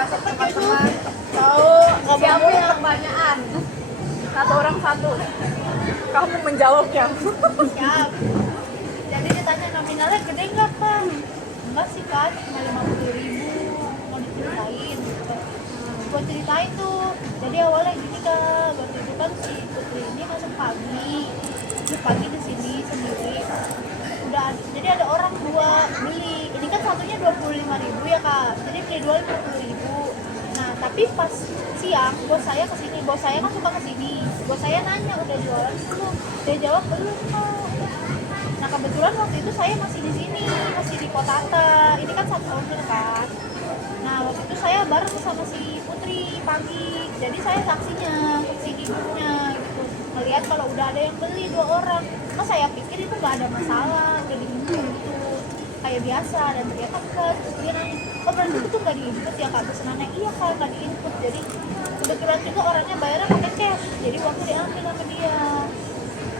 masuk teman-teman. Tahu Siapa ngomongnya yang pertanyaan? satu orang satu. Kamu menjawabnya. Siap. Jadi ditanya nominalnya gede nggak kan? Enggak sih kan, cuma 50.000. Mau diceritain gitu. Gue ceritain tuh. Jadi awalnya gini kak, waktu itu kan si Putri ini masuk pagi. Dia pagi di sini sendiri. Jadi ada orang dua beli. Ini kan satunya 25.000 ya kak. Jadi beli dua 50.000. Nah tapi pas siang bos saya kesini. Bos saya kan suka kesini. Bos saya nanya udah jualan belum? Dia jawab belum kak. Nah kebetulan waktu itu saya masih di sini, masih di Kotata. Ini kan satu owner kan. Nah waktu itu saya bareng sama si Putri pagi. Jadi saya saksinya, saksi hidupnya gitu. Melihat kalau udah ada yang beli dua orang. Nah saya pikir itu nggak ada masalah, udah diinput gitu kayak biasa. Dan ternyata enggak. Terus dia nanya, oh berarti itu nggak diinput ya kak? Pesenannya iya kak, nggak diinput. Jadi kebetulan juga orangnya bayarnya pakai cash. Jadi waktu diambil sama dia.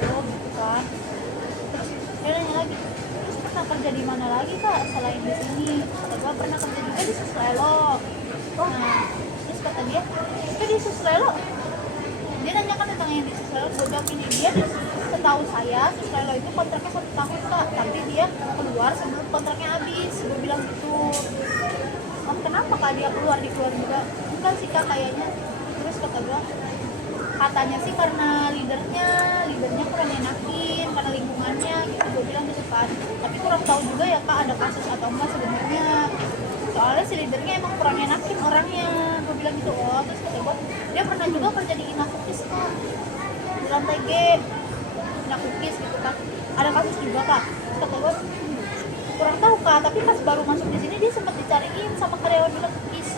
Oh gitu kan. Dia nanya lagi, terus pernah kerja di mana lagi kak selain di sini? Kata gue pernah kerja juga di Suslelo. Nah terus kata dia, itu di Suslelo? Dia nanya kan tentang yang di Suslelo. Gue jawab ini, dia setahu saya Suslelo itu kontraknya 1 tahun kak, tapi dia keluar sebelum kontraknya habis. Gue bilang gitu. Oh kenapa kak dia keluar juga? Enggak sih kak kayaknya. Terus kata gue, katanya sih karena leadernya kurang enakin, karena lingkungannya gitu. Gue bilang gitu kan, tapi kurang tahu juga ya kak ada kasus atau enggak sebenarnya, soalnya si leadernya emang kurang enakin orangnya. Gue bilang gitu. Oh terus kata gue, dia pernah juga kerja di Inakukis kak, di lantai G Inakukis gitu kan, ada kasus juga kak. Terus kata gue, kurang tahu kak, tapi pas baru masuk di sini dia sempat dicariin sama karyawan Inakukis.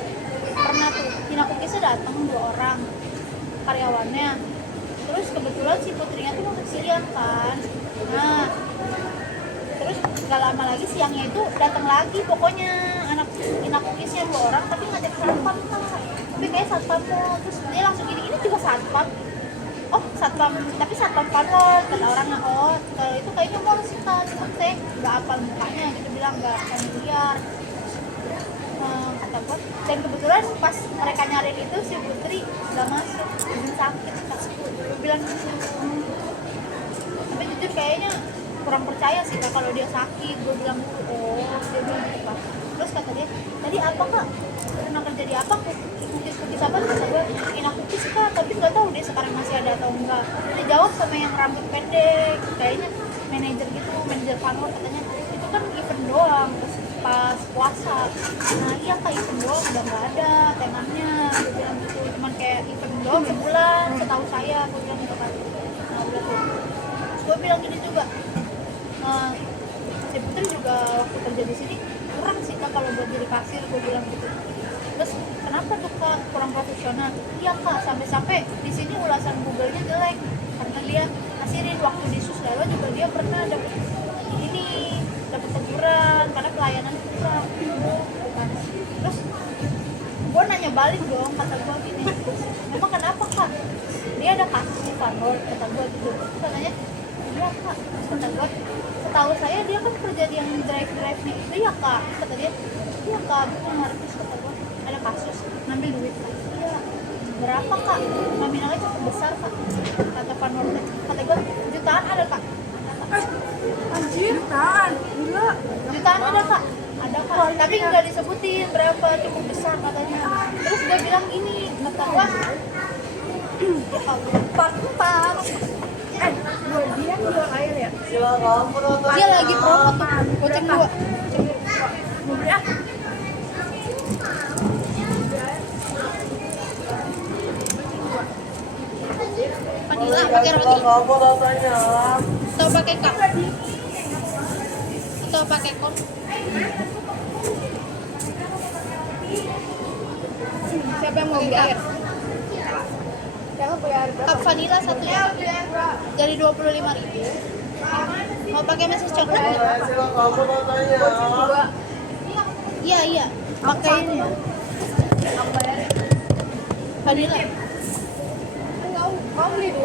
Pernah tuh Inakukisnya datang 2 orang karyawannya. Terus kebetulan si Putrinya tuh masuk siang kan. Nah terus gak lama lagi siangnya itu datang lagi pokoknya anak Inakukisnya 2 orang, tapi ngajak satpam kak. Tapi kayak satpamnya, terus dia langsung gini, ini juga satpam. Oh satpam, tapi satpam panwal kata orangnya. Oh kalau itu kayaknya mau sih kak, cuma saya gak hafal mukanya gitu, bilang gak familiar. Kata gue, dan kebetulan pas mereka nyariin itu si Putri gak masuk, izin sakit kak. Gue bilang gitu. Tapi jujur kayaknya kurang percaya sih kak kalau dia sakit. Gue bilang gitu. Oh dia bilang gitu kak. Terus kata dia, tadi apa kak? Pernah kerja di apa? Kukis apa? Kata gue, Inakukis kak, tapi nggak tahu deh sekarang masih ada atau enggak. Dia jawab sama yang rambut pendek, kayaknya manajer gitu, manajer kantor. Katanya itu kan event doang pas puasa. Nah iya kak, event doang, udah nggak ada temanya. Gue bilang gitu, cuman kayak event doang sebulan setahu saya. Gue bilang gitu kan. Nah udah tuh. Terus gue bilang gini juga, si Putri juga waktu kerja di sini kurang sih kak kalau buat jadi kasir. Gue bilang gitu. Terus kenapa tuh kak, kurang profesional? Iya kak, sampai-sampai di sini ulasan Google-nya jelek karena dia kasirin. Waktu di Suslelo juga dia pernah dapat teguran karena pelayanan kurang. Terus gue nanya balik dong, kata gue gini, emang kenapa kak? Dia ada kasus di Farmol, kata gue gitu. Terus katanya, iya kak. Terus kata gue, setahu saya dia kan kerja di yang drive-nya itu ya kak. Kata dia, iya kak, benar. Terus kata gue, ada kasus ngambil duit kak. Iya. Berapa kak? Nominalnya cukup besar kak, kata Farmol. Kata gue, jutaan ada kak. Anjir, jutaan. Gila. Jutaan ada kak, tapi nggak disebutin berapa, cukup besar katanya. Terus dia bilang gini, kata gua, ya empat. Dia jual air ya? Dia lagi promo tuh, goceng 2. Mau beli ah? Vanilla pakai roti atau pakai cup atau pakai kon? Siapa yang mau beli air? Siapa beli air berapa? Cup vanilla satunya dari 25.000. Mau pakai meses coklat nggak? Iya pakai ini vanilla. Kau beli 2.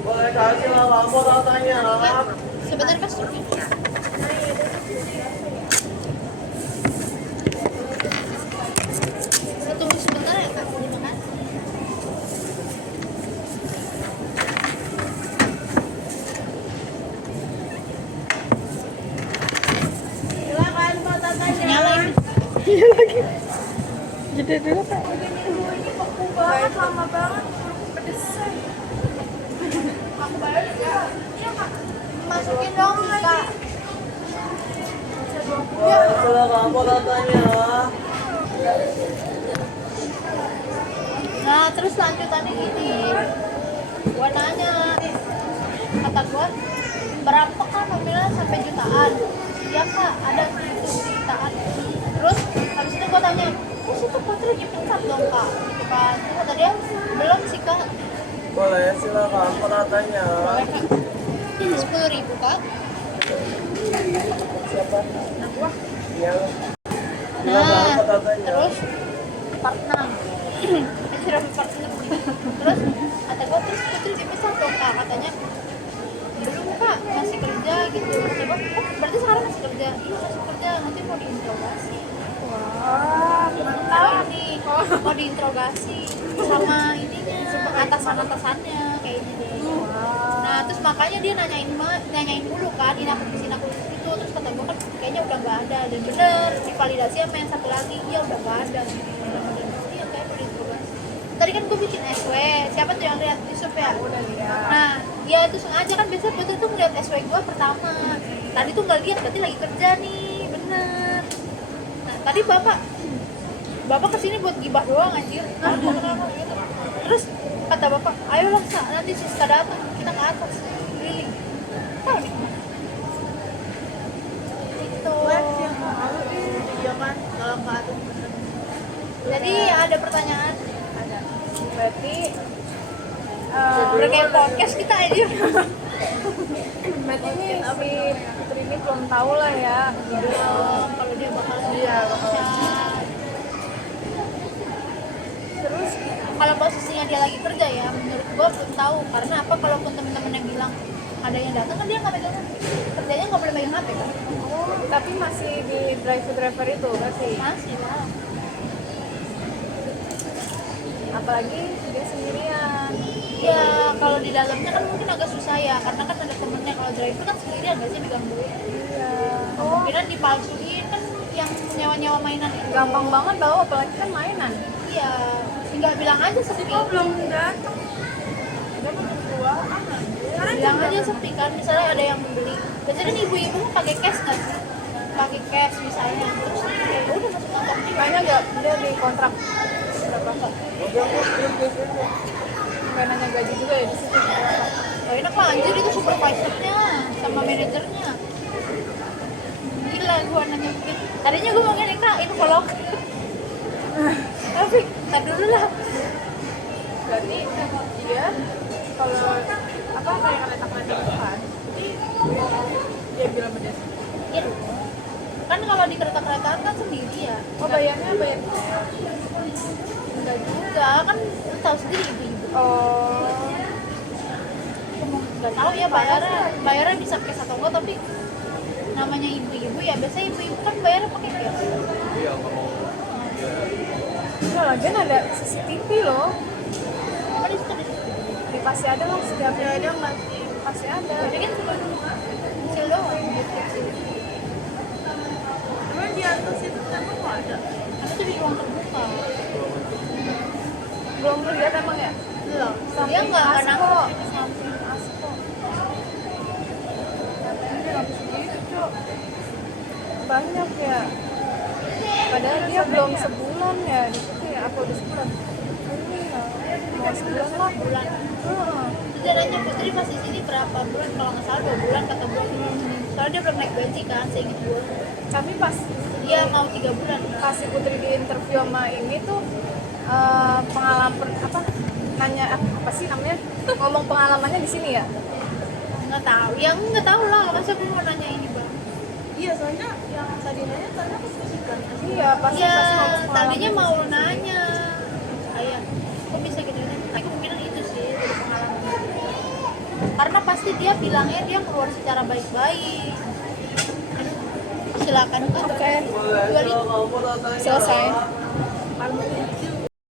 Boleh kasih lah, kamu mau tanya. Sebentar kas. Iya lagi. Jeda dulu kak. Ini beku banget, lama banget. Pedesan. Aku bayar juga. Iya kak. Masukin dong kak. Wah, itulah kamu katanya. Nah, terus lanjutannya gini. Gua nanya, kata gua, berapa kan nominal sampai jutaan? Iya kak, ada gitu jutaan. Terus habis itu gua tanya, terus itu Putri dipecat dong kak? Gitu kan. Terus kata dia, belum sih kak. Boleh, silakan katanya. Boleh kak. 10.000 kak. Siapa? Wah. Iya. Nah, Silakan katanya. terus part 6 akhirnya part 6 nih. Terus kata gue, terus Putri dipecat dong kak, katanya belum kak, masih kerja gitu. Coba, oh berarti sekarang masih kerja? Iya masih kerja, nanti mau diinterogasi. Wah, Tahu nih, mau diinterogasi sama ininya, atasannya kayak gini. Nah terus makanya dia nanyain dulu kan, ini aku kesini aku itu. Terus kata gue kan kayaknya udah nggak ada, dan bener divalidasi sama yang satu lagi, iya udah nggak ada. Iya kayak mau diinterogasi. Tadi kan gue bikin SW, siapa tuh yang lihat Yusuf ya? udah lihat. Nah ya itu sengaja kan, biasanya Putri tuh ngeliat SW gue pertama. Tadi tuh nggak lihat, berarti lagi kerja nih, bener. Nah tadi bapak kesini buat gibah doang anjir. Gitu. Terus kata bapak, ayolah Sa, nanti Siska datang, kita ke atas keliling. Tahu nih itu. Iya kan, kalau ke atas Jadi ada pertanyaan, ada. Berarti berkayak podcast kita aja. berarti ini si Putri ini belum tahu lah ya. Kalau dia bakal Terus kalau posisinya dia lagi kerja ya, menurut gua belum tahu. Karena apa, kalaupun temen-temen yang bilang ada yang datang kan dia nggak megang HP. Kerjanya nggak boleh megang HP kan? tapi masih di driver itu masih. Masih lah. Apalagi dia sendirian. Ya kalau di dalamnya kan mungkin agak susah ya, karena kan ada temennya. Kalau driver kan sendirian nggak sih megang duit. Iya. Kemungkinan dipalsuin kan, yang nyewa-nyewa mainan itu. Gampang banget tahu, apalagi kan mainan. Iya, tinggal bilang aja sepi. Belum datang. Bilang aja sepi kan, misalnya ada yang membeli. Biasanya kan ibu-ibu pakai cash nggak sih? Pakai cash misalnya, terus ya udah masuk kantong nih. Kayaknya nggak, dia di kontrak berapa? Nggak nanya gaji juga ya di situ. Oh, enak lah anjir, itu supervisornya sama manajernya. Gila gua nanya begitu. Tadinya gua mau ngene kak, infolog. Tapi tar dulu lah. Berarti dia kalau apa kayak kereta-kereta itu kan, dia bilang beda. Iya dong. Kan kalau di kereta-keretaan kan sendiri ya. Oh bayarnya bayar. Enggak juga, kan lu tahu sendiri ibu-ibu. Oh. Nggak tahu ya bayarnya bisa cash atau enggak, tapi namanya ibu-ibu ya, biasanya ibu-ibu kan bayarnya pakai cash. Enggak, lagian ada CCTV loh. Kan itu di Di pasti ada loh, setiap ada masih pasti ada. jadi kan cuma kecil doang kecil. Emang di atas itu emang nggak ada? Ada tuh di ruang terbuka. Belum lihat emang ya? Belum. Dia Samping nggak Asko. nangkep. Samping Asko. Katanya dia habis gitu, Cok. Banyak ya. Padahal dia belum sebulan ya di situ ya, apa udah sebulan? Mau sebulan lah. Bulan. Terus dia nanya, Putri masih sini berapa bulan? Kalau nggak salah 2 bulan kata gue. Soalnya dia belum naik gaji kan, seinget gue. Tapi pas Dia mau 3 bulan. si Putri di interview sama ini tuh pengalaman apa nanya apa sih namanya, ngomong pengalamannya di sini ya. Nggak tahu. Yang nggak tahu lah. Masa gue mau nanya ini bang? Iya, soalnya yang tadi nanya tanya pas kan. Iya, pasti Iya, pasti ngomong pengalaman tadinya di mau sini. nanya. Kayak, kok bisa gitu? Tapi kemungkinan itu sih dari pengalaman. Karena pasti dia bilangnya dia keluar secara baik-baik. Silakan kak. Oke, Boleh, silakan katanya. selesai.